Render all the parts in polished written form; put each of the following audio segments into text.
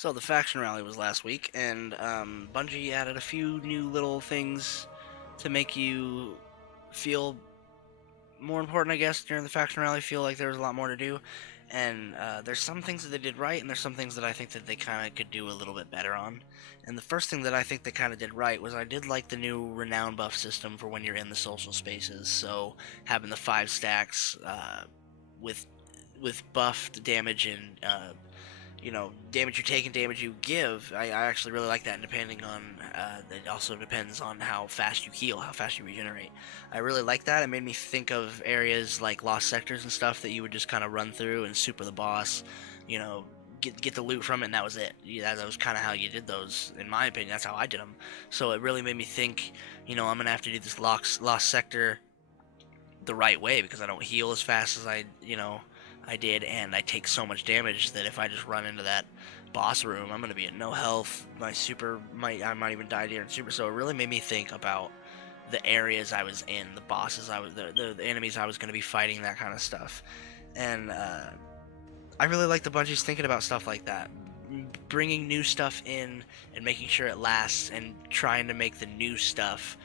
So the faction rally was last week, and Bungie added a few new little things to make you feel more important, I guess, during the faction rally. Feel like there was a lot more to do, and there's some things that they did right, and there's some things that I think that they kind of could do a little bit better on. And the first thing that I think they kind of did right was I did like the new renown buff system for when you're in the social spaces. So having the 5 stacks with buffed damage and damage you take and damage you give. I actually really like that, and depending on, it also depends on how fast you heal, how fast you regenerate. I really like that. It made me think of areas like lost sectors and stuff that you would just kind of run through and super the boss, you know, get the loot from it, and that was it. Yeah, that was kind of how you did those, in my opinion. That's how I did them. So it really made me think, I'm gonna have to do this lost sector the right way because I don't heal as fast as I did, and I take so much damage that if I just run into that boss room, I'm gonna be at no health. I might even die during super. So it really made me think about the areas I was in, the bosses the enemies I was gonna be fighting, that kind of stuff. And I really like the Bungie's thinking about stuff like that, bringing new stuff in and making sure it lasts, and trying to make the new stuff,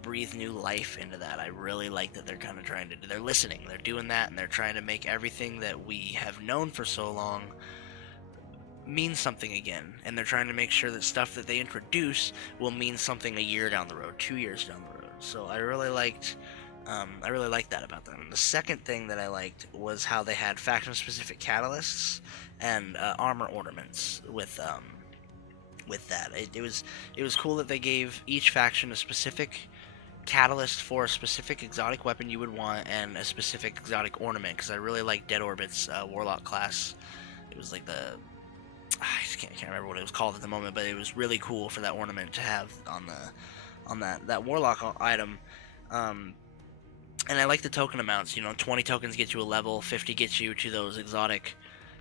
breathe new life into that. I really like that they're kind of trying to do. They're listening. They're doing that, and they're trying to make everything that we have known for so long mean something again. And they're trying to make sure that stuff that they introduce will mean something a year down the road, 2 years down the road. So I really liked that about them. And the second thing that I liked was how they had faction-specific catalysts and armor ornaments with that. It was cool that they gave each faction a specific catalyst for a specific exotic weapon you would want and a specific exotic ornament. Because I really like Dead Orbit's warlock class. It was like I just can't remember what it was called at the moment, but it was really cool for that ornament to have on that warlock item. And I like the token amounts. 20 tokens get you a level, 50 gets you to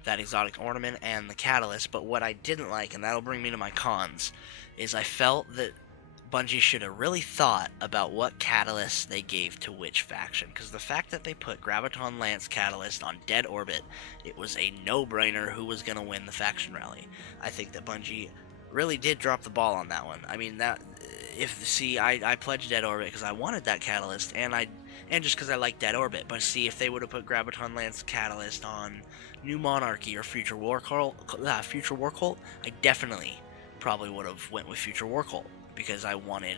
that exotic ornament and the catalyst. But what I didn't like, and that'll bring me to my cons, is I felt that Bungie should have really thought about what catalysts they gave to which faction. Because the fact that they put Graviton Lance Catalyst on Dead Orbit, it was a no-brainer who was going to win the faction rally. I think that Bungie really did drop the ball on that one. I mean, I pledged Dead Orbit because I wanted that catalyst, and just because I like Dead Orbit. But see, if they would have put Graviton Lance Catalyst on New Monarchy or Future War Cult, I definitely probably would have went with Future War Cult because I wanted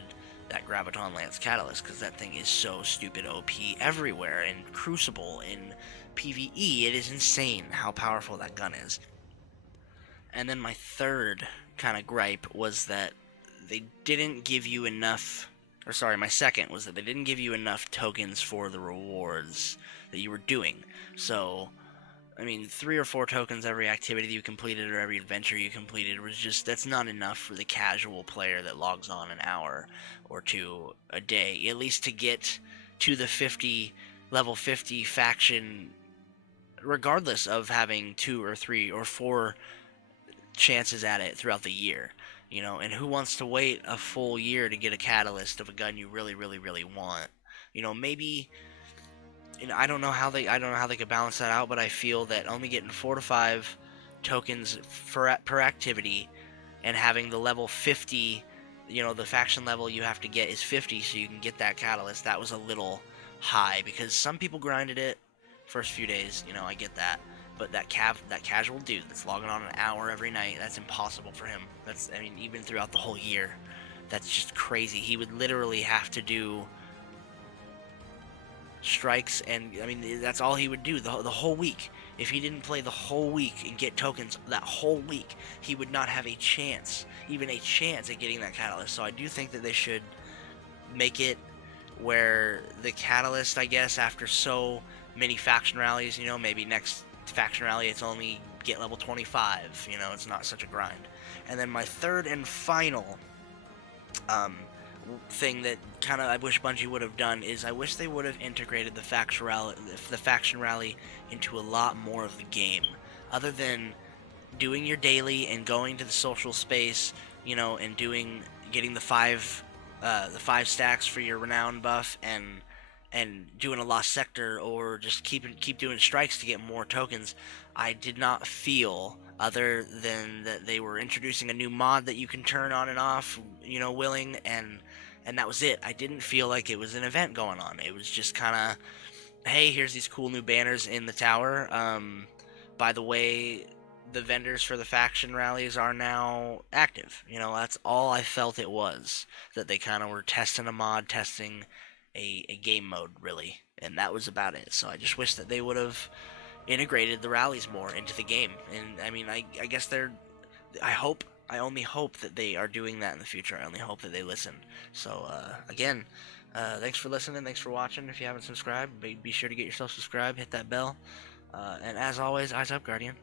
that Graviton Lance Catalyst, because that thing is so stupid OP everywhere. In Crucible, in PvE, it is insane how powerful that gun is. And then my third kind of gripe was that they didn't give you enough, or sorry, my second was that they didn't give you enough tokens for the rewards that you were doing. So, I mean, 3 or 4 tokens every activity that you completed or every adventure you completed that's not enough for the casual player that logs on an hour or 2 a day, at least to get to the level 50 faction, regardless of having 2 or 3 or 4 chances at it throughout the year. And who wants to wait a full year to get a catalyst of a gun you really, really, really want? Maybe, I don't know how they could balance that out, but I feel that only getting 4 to 5 tokens per activity and having the level 50, the faction level you have to get is 50 so you can get that catalyst, that was a little high, because some people grinded it first few days, I get that. But that casual dude that's logging on an hour every night, that's impossible for him. Even throughout the whole year, that's just crazy. He would literally have to do strikes, and that's all he would do the whole week. If he didn't play the whole week and get tokens that whole week, he would not have even a chance at getting that catalyst. So I do think that they should make it where the catalyst, I guess, after so many faction rallies, maybe next faction rally it's only get level 25, it's not such a grind. And then my third and final thing that kind of I wish Bungie would have done is I wish they would have integrated the faction rally into a lot more of the game, other than doing your daily and going to the social space, and getting the five stacks for your renown buff, and and doing a lost sector or just keep doing strikes to get more tokens. I did not feel, other than that they were introducing a new mod that you can turn on and off, willing, and that was it. I didn't feel like it was an event going on. It was just kind of, hey, here's these cool new banners in the tower. By the way, the vendors for the faction rallies are now active. That's all I felt it was. That they kind of were testing a mod, testing a game mode, really. And that was about it. So I just wish that they would have integrated the rallies more into the game. And I mean, I guess I only hope that they are doing that in the future. I only hope that they listen. So, again, thanks for listening. Thanks for watching. If you haven't subscribed, be sure to get yourself subscribed. Hit that bell. And as always, eyes up, Guardian.